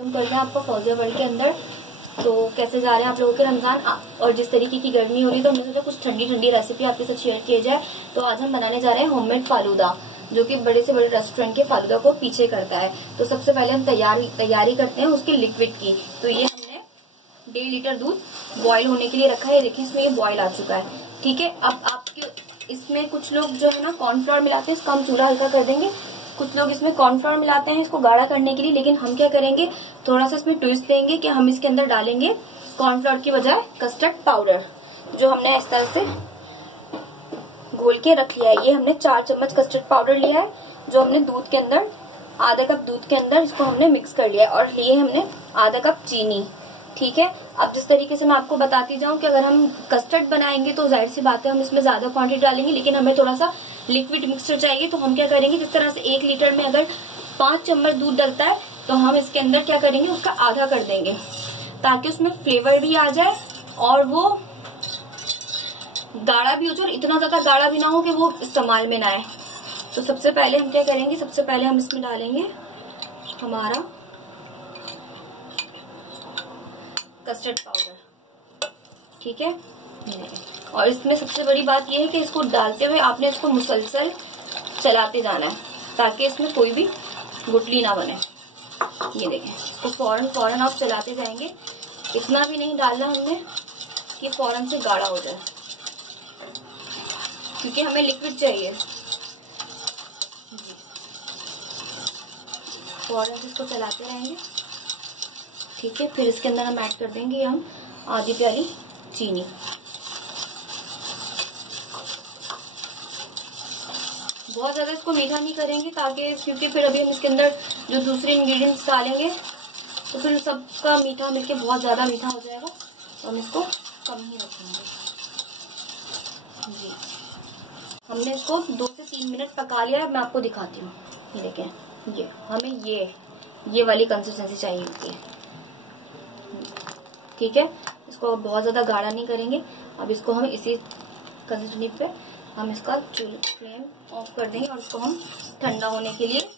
हम करते हैं आपको फौजिया वर्ल्ड के अंदर। तो कैसे जा रहे हैं आप लोगों के रमजान, और जिस तरीके की गर्मी हो रही है तो हमने सोचा कुछ ठंडी ठंडी रेसिपी आपके साथ शेयर किया जाए। तो आज हम बनाने जा रहे हैं होममेड फालूदा, जो कि बड़े से बड़े रेस्टोरेंट के फालूदा को पीछे करता है। तो सबसे पहले हम तैयारी करते हैं उसके लिक्विड की। तो ये हमने 1.5 लीटर दूध बॉईल होने के लिए रखा है। देखिए इसमें ये बॉईल आ चुका है। ठीक है, अब आपके इसमें कुछ लोग जो है ना कॉर्नफ्लोर मिलाते हैं, इसका हम चूल्हा हल्का कर देंगे। कुछ लोग इसमें कॉर्नफ्लोर मिलाते हैं इसको गाढ़ा करने के लिए, लेकिन हम क्या करेंगे, थोड़ा सा इसमें ट्विस्ट देंगे कि हम इसके अंदर डालेंगे कॉर्नफ्लोर की बजाय कस्टर्ड पाउडर, जो हमने इस तरह से घोल के रख लिया है। ये हमने 4 चम्मच कस्टर्ड पाउडर लिया है, जो हमने दूध के अंदर आधा कप दूध के अंदर इसको हमने मिक्स कर लिया है, और लिए हमने आधा कप चीनी। ठीक है, अब जिस तरीके से मैं आपको बताती जाऊं कि अगर हम कस्टर्ड बनाएंगे तो जाहिर सी बात है हम इसमें ज्यादा क्वांटिटी डालेंगे, लेकिन हमें थोड़ा सा लिक्विड मिक्सचर चाहिए। तो हम क्या करेंगे, जिस तरह से 1 लीटर में अगर 5 चम्मच दूध डलता है तो हम इसके अंदर क्या करेंगे, उसका आधा कर देंगे, ताकि उसमें फ्लेवर भी आ जाए और वो गाढ़ा भी हो जाए, और इतना ज्यादा गाढ़ा भी ना हो कि वो इस्तेमाल में ना आए। तो सबसे पहले हम क्या करेंगे, सबसे पहले हम इसमें डालेंगे हमारा कस्टर्ड पाउडर। ठीक है, और इसमें सबसे बड़ी बात यह है कि इसको डालते हुए आपने इसको मुसलसल चलाते जाना है, ताकि इसमें कोई भी गुठली ना बने। ये देखें, इसको फौरन आप चलाते जाएंगे। इतना भी नहीं डालना हमने कि फौरन से गाढ़ा हो जाए, क्योंकि हमें लिक्विड चाहिए। फौरन से इसको चलाते रहेंगे। ठीक है, फिर इसके अंदर हम ऐड कर देंगे हम आधी प्याली चीनी। बहुत ज्यादा इसको मीठा नहीं करेंगे, ताकि क्योंकि फिर अभी हम इसके अंदर जो दूसरे इंग्रेडिएंट्स डालेंगे तो फिर सबका मीठा मिलके बहुत ज्यादा मीठा हो जाएगा, तो हम इसको कम ही रखेंगे। जी, हमने इसको 2 से 3 मिनट पका लिया है। मैं आपको दिखाती हूँ। ये देखें, ये हमें ये वाली कंसिस्टेंसी चाहिए होती है। ठीक है, इसको बहुत ज्यादा गाढ़ा नहीं करेंगे। अब इसको हम इसी कंसिस्टेंसी पे हम इसका फ्लेम ऑफ कर देंगे, और इसको हम ठंडा होने के लिए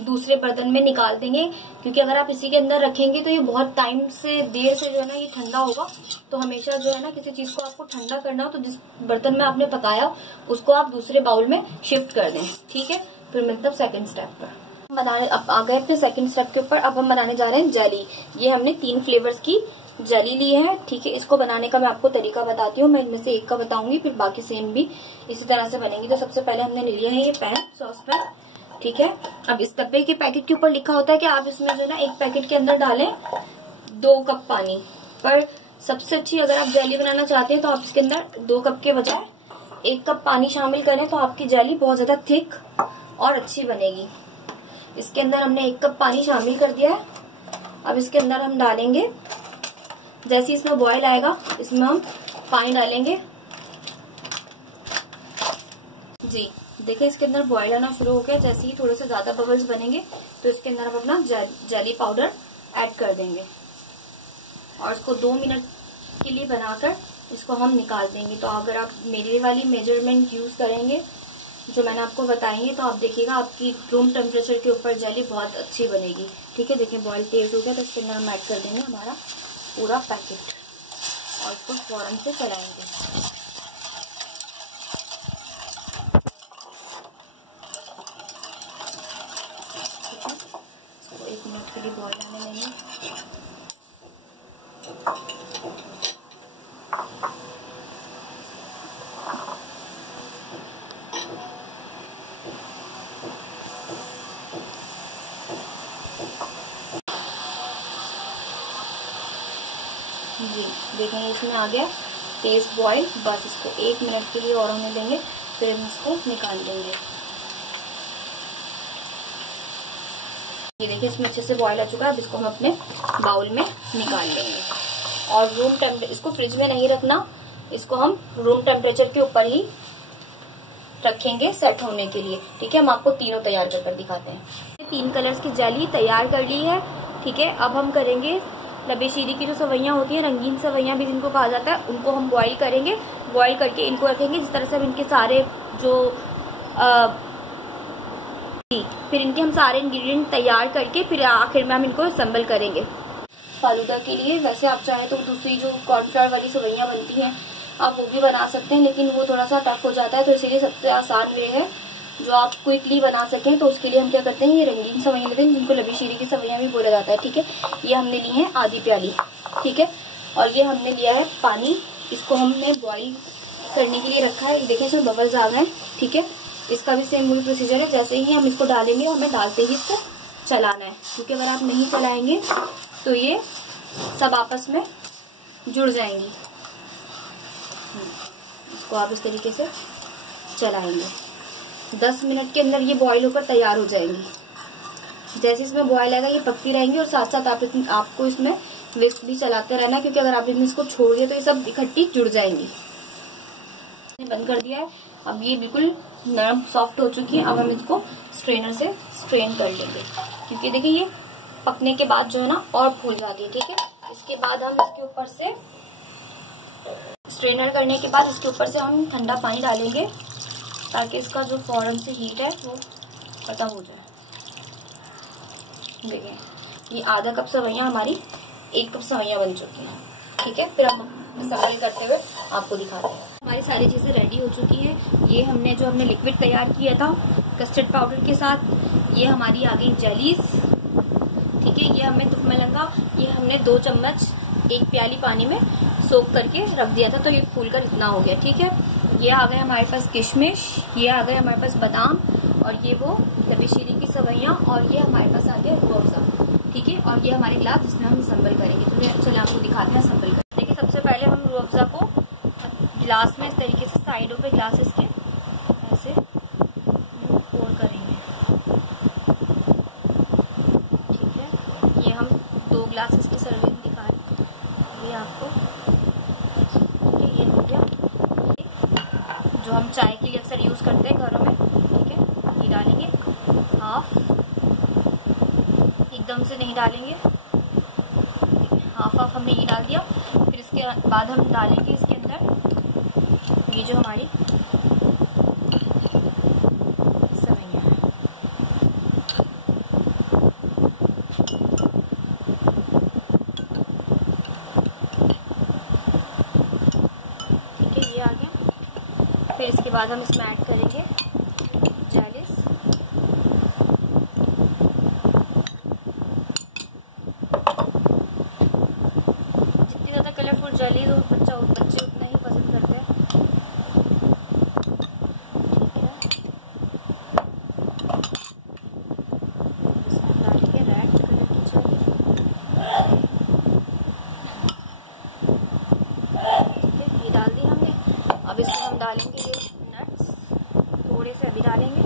दूसरे बर्तन में निकाल देंगे, क्योंकि अगर आप इसी के अंदर रखेंगे तो ये बहुत टाइम से देर से जो है ना ये ठंडा होगा। तो हमेशा जो है ना किसी चीज को आपको ठंडा करना हो तो जिस बर्तन में आपने पकाया उसको आप दूसरे बाउल में शिफ्ट कर दें। ठीक है, फिर मतलब सेकेंड स्टेप पर बनाने अब आ गए अपने सेकेंड स्टेप के ऊपर। अब हम बनाने जा रहे हैं जेली। ये हमने 3 फ्लेवर्स की जेली ली है। ठीक है, इसको बनाने का मैं आपको तरीका बताती हूँ। मैं इनमें से एक का बताऊंगी, फिर बाकी सेम भी इसी तरह से बनेंगी। तो सबसे पहले हमने ले लिया है ये पैन, सॉस पैन। ठीक है, अब इस डब्बे के पैकेट के ऊपर लिखा होता है कि आप इसमें जो है ना एक पैकेट के अंदर डालें 2 कप पानी। पर सबसे अच्छी अगर आप जेली बनाना चाहते हैं तो आप इसके अंदर 2 कप के बजाय 1 कप पानी शामिल करें, तो आपकी जेली बहुत ज्यादा थिक और अच्छी बनेगी। इसके अंदर हमने 1 कप पानी शामिल कर दिया है। अब इसके अंदर हम डालेंगे, जैसे इसमें बॉयल आएगा इसमें हम पानी डालेंगे। जी देखिए, इसके अंदर बॉयल आना शुरू हो गया। जैसे ही थोड़े से ज्यादा बबल्स बनेंगे तो इसके अंदर हम अपना जेली पाउडर ऐड कर देंगे, और इसको 2 मिनट के लिए बनाकर इसको हम निकाल देंगे। तो अगर आप मेरी वाली मेजरमेंट यूज करेंगे जो मैंने आपको बताएंगे, तो आप देखिएगा आपकी रूम टेम्परेचर के ऊपर जेली बहुत अच्छी बनेगी। ठीक है, देखिए बॉयल तेज हो गया, तो इसके अंदर हम ऐड कर देंगे हमारा पूरा पैकेट, और इसको फौरन से चलाएंगे। इसको 1 मिनट के लिए बॉयल होने देंगे। जी देखें, इसमें आ गया तेज बॉयल। बस इसको 1 मिनट के लिए और होने देंगे, फिर हम इसको निकाल देंगे। ये देखिए, इसमें अच्छे से बॉयल आ चुका है। अब इसको हम अपने बाउल में निकाल लेंगे, और रूम टेम्परेचर, इसको फ्रिज में नहीं रखना, इसको हम रूम टेम्परेचर के ऊपर ही रखेंगे सेट होने के लिए। ठीक है, हम आपको तीनों तैयार कर दिखाते हैं। 3 कलर्स की जेली तैयार कर ली है। ठीक है, अब हम करेंगे लबे शीरी की जो सवैयां होती हैं, रंगीन सवैयां भी जिनको कहा जाता है, उनको हम बॉईल करेंगे। बॉईल करके इनको रखेंगे जिस तरह से हम इनके सारे जो जी, फिर इनके हम सारे इंग्रेडिएंट तैयार करके फिर आखिर में हम इनको असेंबल करेंगे। फालूदा के लिए वैसे आप चाहें तो दूसरी जो कॉर्नफ्लावर वाली सेवइयाँ बनती हैं आप वो भी बना सकते हैं, लेकिन वो थोड़ा सा टफ हो जाता है, तो इसीलिए सबसे आसान वे है जो आप क्विकली बना सकें। तो उसके लिए हम क्या करते हैं, ये रंगीन सेवइयाँ लेते हैं जिनको लबी शीरी की सेवइयाँ भी बोला जाता है। ठीक है, ये हमने ली है आधी प्याली। ठीक है, और ये हमने लिया है पानी, इसको हमने बॉईल करने के लिए रखा है। देखिए इसमें बबल्स आ गए हैं। ठीक है, इसका भी सेम वही प्रोसीजर है, जैसे ही हम इसको डालेंगे हमें डालते ही इसको चलाना है, क्योंकि अगर आप नहीं चलाएंगे तो ये सब आपस में जुड़ जाएंगी। इसको आप इस तरीके से चलाएंगे, 10 मिनट के अंदर ये बॉईल होकर तैयार हो जाएंगी। जैसे इसमें बॉईल आएगा ये पकती रहेंगी और साथ साथ आपको इसमें विस्क भी चलाते रहना, क्योंकि अगर आप इसको छोड़ दिए तो ये सब इकट्ठी जुड़ जाएंगी। बंद कर दिया है, अब ये बिल्कुल नरम सॉफ्ट हो चुकी है। अब हम इसको स्ट्रेनर से स्ट्रेन कर लेंगे, क्योंकि देखिए ये पकने के बाद जो है ना और फूल जाती है। ठीक है, इसके बाद हम इसके ऊपर से स्ट्रेनर करने के बाद इसके ऊपर से हम ठंडा पानी डालेंगे, ताकि इसका जो फौरन से हीट है वो खत्म हो जाए। देखिए ये आधा कप सेवइयाँ हमारी 1 कप सेवइयाँ बन चुकी हैं। ठीक है, फिर हम असेंबल करते हुए आपको दिखाते हैं। हमारी सारी चीज़ें रेडी हो चुकी हैं। ये हमने लिक्विड तैयार किया था कस्टर्ड पाउडर के साथ, ये हमारी आ गई जेलीज। ठीक है, ये हमें तुफमलंगा, ये हमने 2 चम्मच 1 प्याली पानी में सोक करके रख दिया था, तो ये फूल कर इतना हो गया। ठीक है, ये आ गए हमारे पास किशमिश, ये आ गए हमारे पास बादाम, और ये वो लबी शीरी की सेवइयाँ, और ये हमारे पास आ गया रूह अफ़ज़ा। ठीक है, और ये हमारे गिलास जिसमें हम असेंबल करेंगे। तो चलिए आपको दिखाते हैं असेंबल कर। देखिए सबसे पहले हम रूह अफ़ज़ा को गिलास में इस तरीके से साइडों पे ग्लासेस के ऐसे पोर करेंगे। ठीक है, ये हम 2 ग्लासेस की सर्विंग दिखा रहे हैं ये आपको। ठीक है, ये हो गया जो हम चाय के लिए अक्सर यूज़ करते हैं घरों में। ठीक है, ये डालेंगे हाफ, एकदम से नहीं डालेंगे, हाफ हमने ये डाल दिया। फिर इसके बाद हम डालेंगे इसके अंदर ये जो हमारी सेवइयाँ हैं। ठीक है, ये आ गया। फिर इसके बाद हम इसमें ऐड करेंगे जेलीस। जितनी ज़्यादा कलरफुल जेलीस हो बच्चे उतना ही पसंद करते हैं। अब इसमें हम डालेंगे ये नट्स, थोड़े से अभी डालेंगे,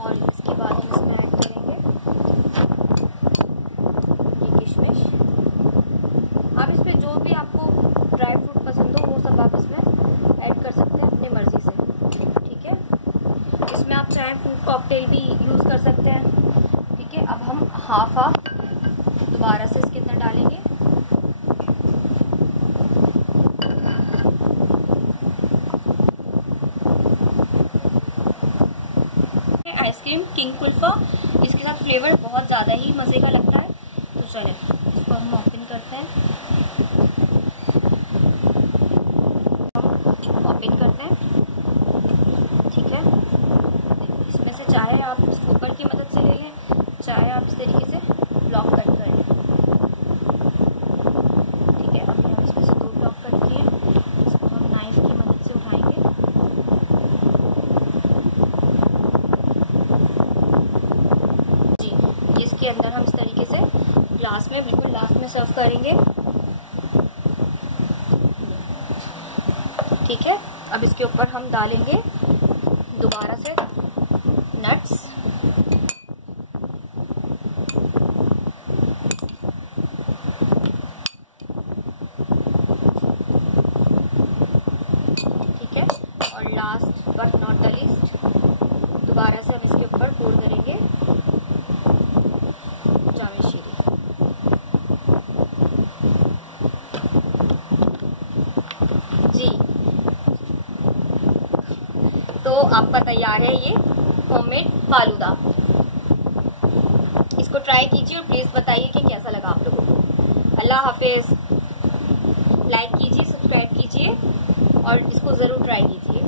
और इसके बाद हम इसमें ऐड करेंगे ये किशमिश। आप इसमें जो भी आपको ड्राई फ्रूट पसंद हो वो सब आप इसमें ऐड कर सकते हैं अपनी मर्जी से। ठीक है, इसमें आप चाहे फ्रूट कॉकटेल भी यूज़ कर सकते हैं। ठीक है, अब हम हाफ दोबारा से इसके अंदर डालेंगे। आइसक्रीम किंग कुल्फा, इसके साथ फ्लेवर बहुत ज़्यादा ही मज़े का लगता है। तो चले इसको हम ओपन करते हैं, ठीक है, इसमें से चाहे आप स्कूपर की मदद से ले लें, चाहे आप इस तरीके से ब्लॉक कट कर लें। ठीक है, अब हम इसमें से 2 ब्लॉक कट किए, इसको हम नाइफ की मदद से उठाएंगे। इसके अंदर हम इस तरीके से ग्लास में बिल्कुल लास्ट में सर्व करेंगे। ठीक है, अब इसके ऊपर हम डालेंगे दोबारा से नट्स। ठीक है, और last but not the least दोबारा से हम इसके ऊपर पोर करेंगे जामी शीरी। जी तो आपका तैयार है ये होममेड फालूदा। इसको ट्राई कीजिए और प्लीज बताइए कि कैसा लगा आप लोगों को। अल्लाह हाफिज। लाइक कीजिए, सब्सक्राइब कीजिए और इसको जरूर ट्राई कीजिए।